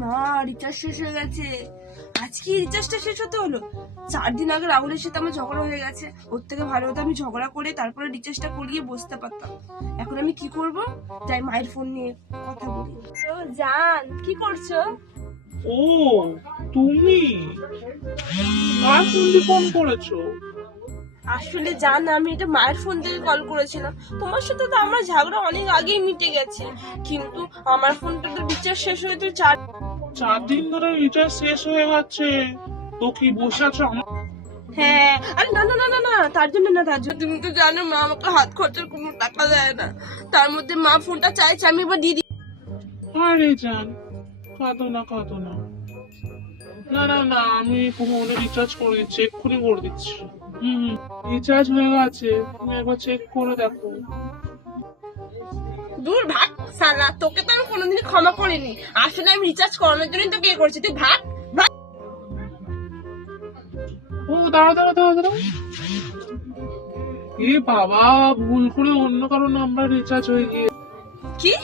মা, রিচার্জ শেষ হয়ে গেছে। আজকে রিচার্জটা শেষ হতে হলো। 4 দিন আগে রাহুলের সাথে আমার ঝগড়া হয়ে গেছে। ওর থেকে ভালো হতো আমি ঝগড়া করে তারপরে রিচার্জটা করিয়ে বসতে পারতাম। এখন আমি কি করব? যাই মায়ের ফোন নিয়ে কথা বলি। ও জান, কি করছো? ও, তুমি কার ফোন দিয়ে ফোন করেছো? আসলে জান, আমি এটা মায়ের ফোন থেকে কল করেছিলাম। তোমার সাথে তো আমার ঝগড়া অনেক আগেই মিটে গেছে, কিন্তু আমার ফোনটা তো রিচার্জ শেষ হয়ে তো 4 দিন ধরে রিচার্জ শেষ হয়ে গেছে, তো কি বসে আছো? হ্যাঁ, আরে না না না না না, তার জন্য না, তার জন্য তুমি তো জানো মা আমাকে হাত খরচার কোনো টাকা দেয় না। তার মধ্যে মা ফোনটা চাইছে, আমি এবার দিয়ে দিই। আরে জান, কাঁদো না কাঁদো না। না না না, আমি ফোনে রিচার্জ করে দিচ্ছি, এক্ষুনি করে দিচ্ছি। রিচার্জ হয়ে গেছে, তুমি একবার চেক করে দেখো। দূর ভাগ সালা, তোকে তো আমি কোনোদিনই ক্ষমা করিনি। আসলে আমি রিচার্জ করানোর জন্যই তোকে ইয়ে করেছি, তুই ভাগ ভাগ। ও দাঁড়া দাঁড়া দাঁড়া দাঁড়া, এ বাবা, ভুল করে অন্য কারো নাম্বার রিচার্জ হয়ে গিয়ে। কি?